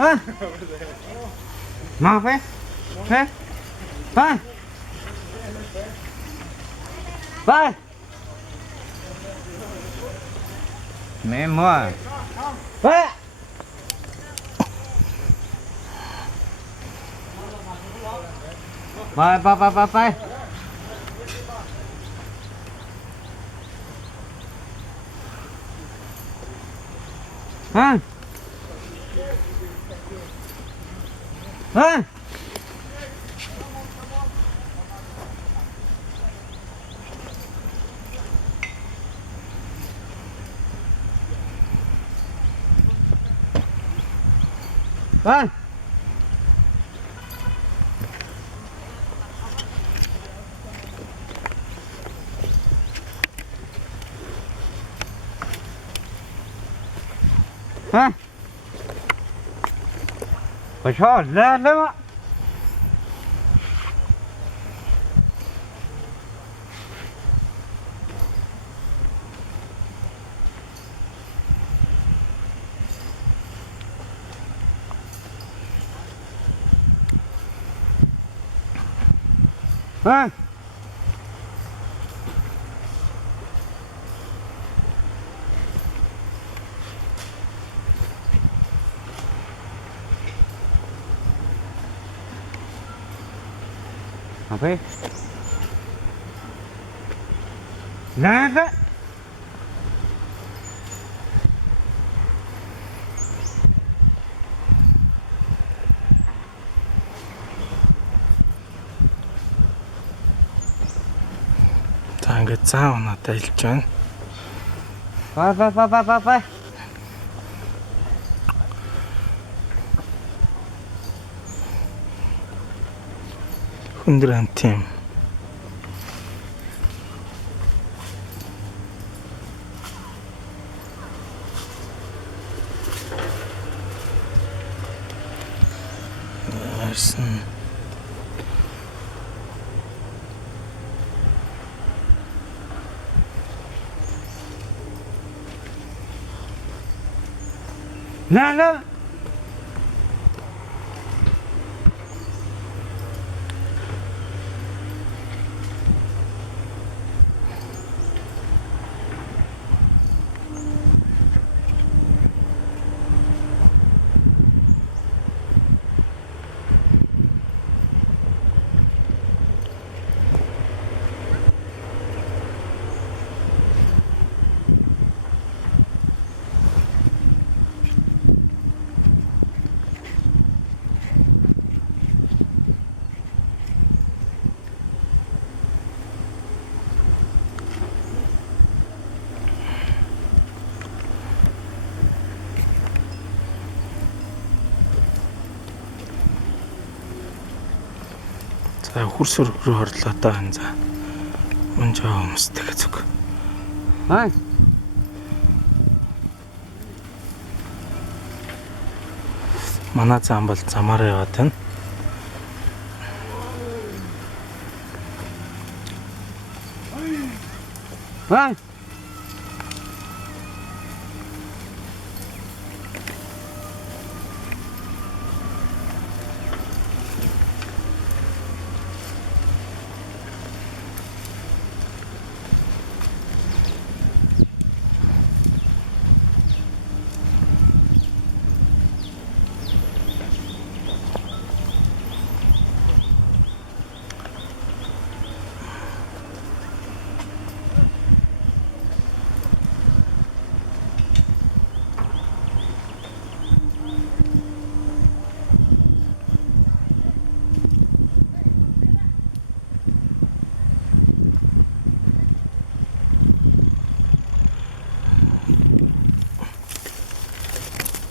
Hả? Mà phải. Hả? Hả? Vai. Mẹ mua. Vai. Vai. Hả? Hả? Vai. Hả? Phải cho ra đó. Hả? Apa? Nada. За ингээд заа оноотой илж байна. Vai. Хүндэр амт юм. Арсан. Nada. За хурс рүү хорлоо та энэ за. Унжаа хүмүүстэй зүг. Vai. Манай зам бол замаар яваад байна. Vai.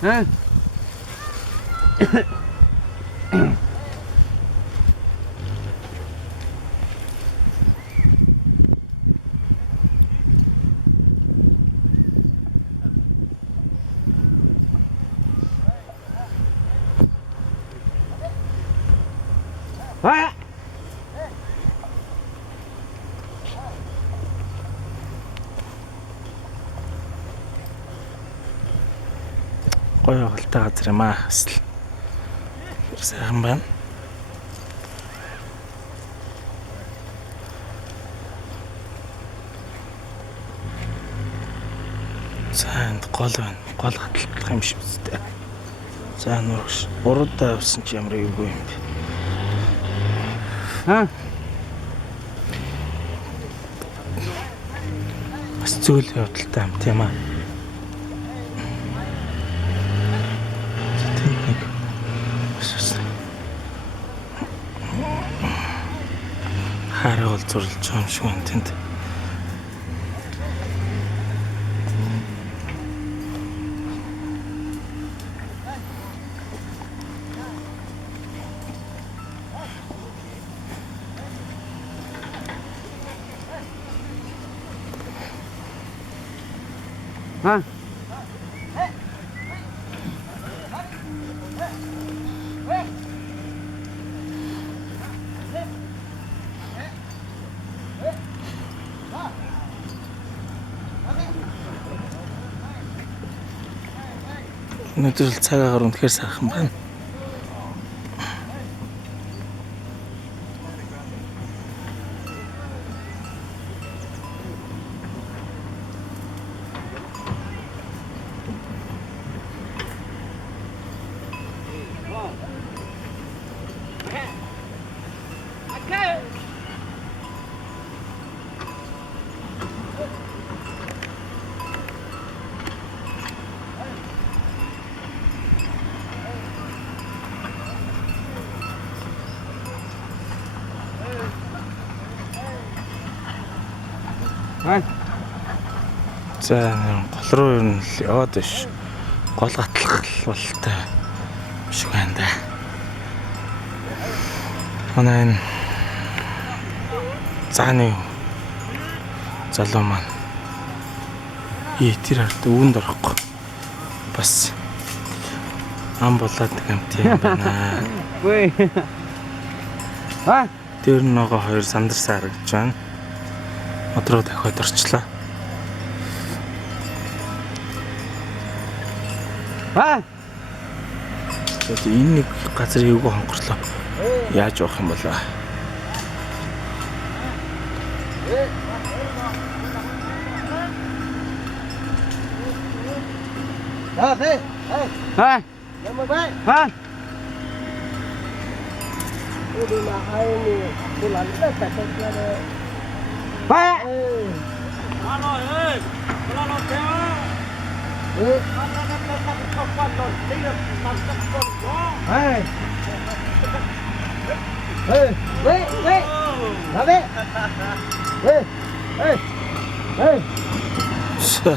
Hả? Vai. Гоё хөлтэй газар юм аа. өнөөдөр сайхан байна. Сайн гол байна. Гол хаталтах юм шиг үстэй. За нурагш. Уруудаа явсан чи ямар эвгүй юм бэ? Бас зүйл явдалтай юм тийм аа. Тэнийг хараа бол зурлж байгаа юм шиг байна тэнд. Өнөөдөр л цаг агаар үнэхээр сайхан байна. За гол руу ер нь яваад биш. Гол гатлах болтой шиг байна да. Манай энэ зааны залуу маань тэр ард өвөнд орохгүй. Бас ам болоод юм тийм байна. Гүй. Тэр нөгөө хоёр сандарсан харагдаж байна. Одроо дахиад орчлоо. Энэ нэг газар эвгүй хонгорлоо. Яаж явах юм бол аа?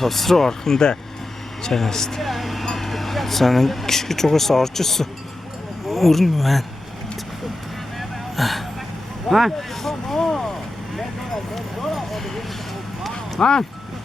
Осроо орхондоо чанаас санаа гიშгэж угаасаа орж ирсэн. Өрн байна.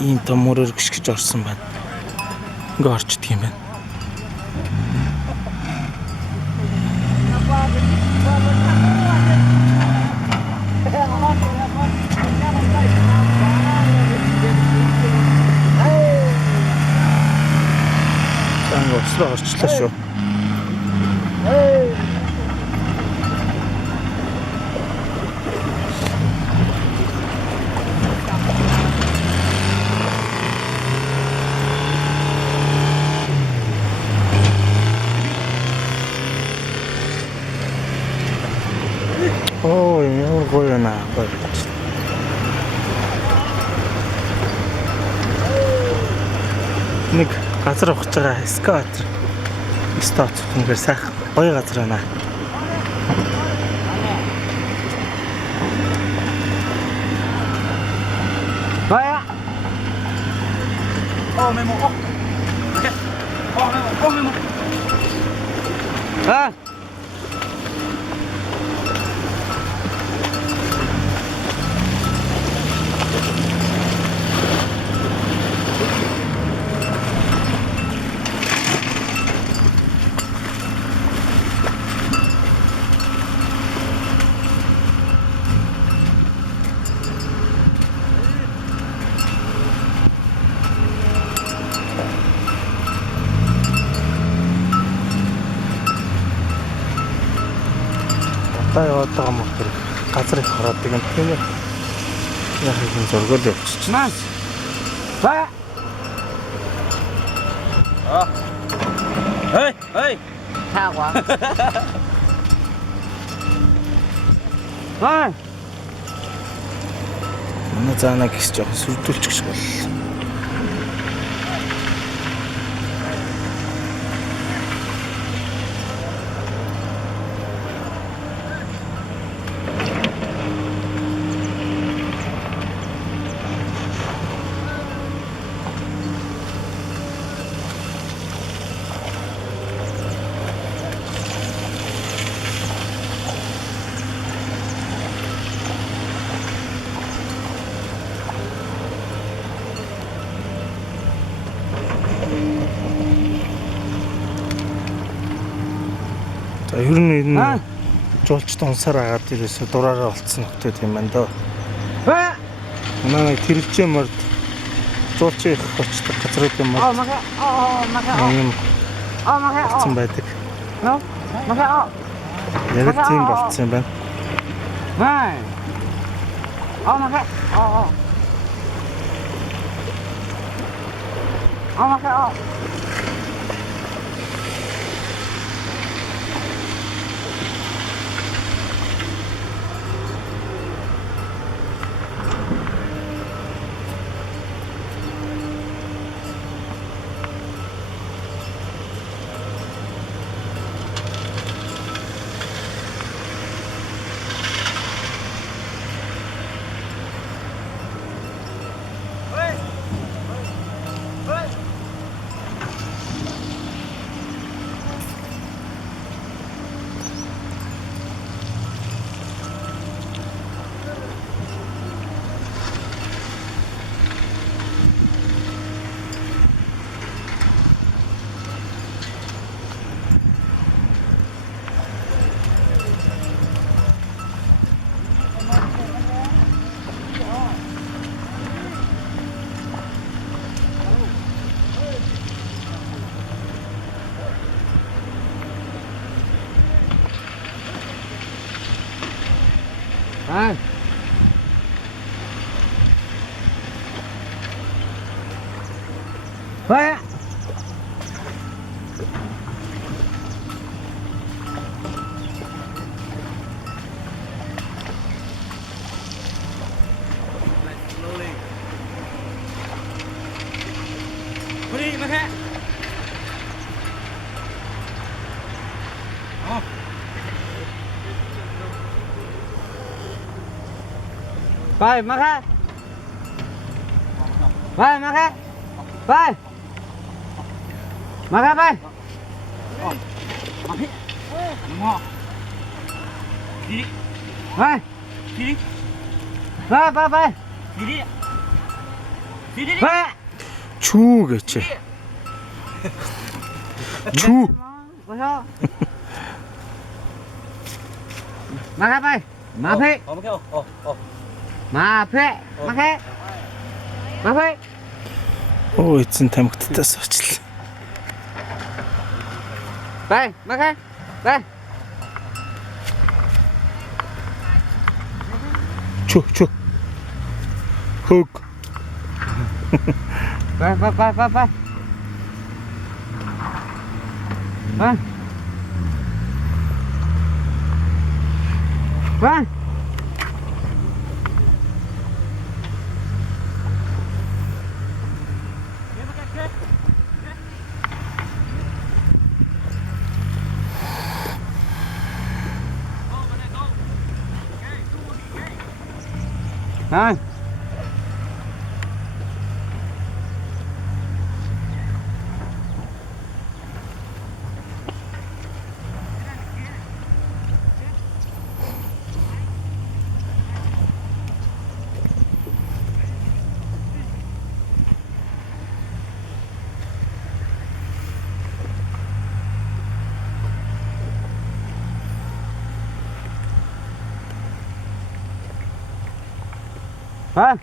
Ийм томороор гიშгэж орсон байна. Ингээ орчдөг юм байна. Осроо орчлоо шүү. Оо, ямар гоё наа. Нэг газар ухаж байгаа эскаватор. Стат үнэхээр сайхан гоё газар байна. Бая. Мемо. Мемо. удаа яваад байгаа юм хэрэг газар их хараадаг юм тийм ээ. Яг юм зургуул явчих. Маш. Бай. Эй. Хаагаа. Бай. Манай заанаа гис жоохон сүрдүүлчих шиг бол. За ер нь энэ жуулчд унсаар агаад ирээсээ дураараа болцсон нөхдөд юм байна доо. Бай. Манай нэг тэрэлжээ морд жуулчин их очдог газар юм Оо уу? мага. Мага. Ийм Мага. болцсон байдаг. No. Мага. Яг л тийм болцсон юм байна. Бай. Мага. Мага. Bye. Bye. Hurry, Maka. Oh. Bye, Maka. Bye, Maka. Bye. Maka, bye. Bye. Bye, bye, bye. Bye. Чүү гэж. Чүү. Maka, bye. Mape. Mape. Maka. Mape. Оо эзэн тамхитаас очлаа. Bye, Maka. Bye. Чүү. Хөг. Bye, bye, bye, bye, bye. Bye. Bye. Bye. Bye.